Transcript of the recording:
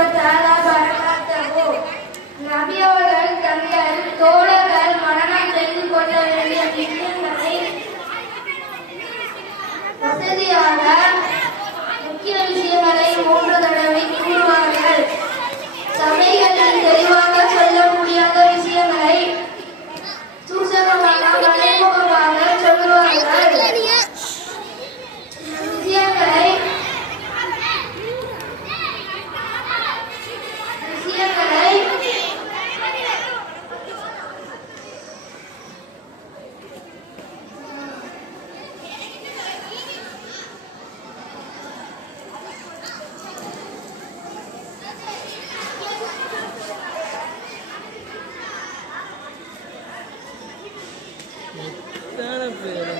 wa ta'ala Cara, velho.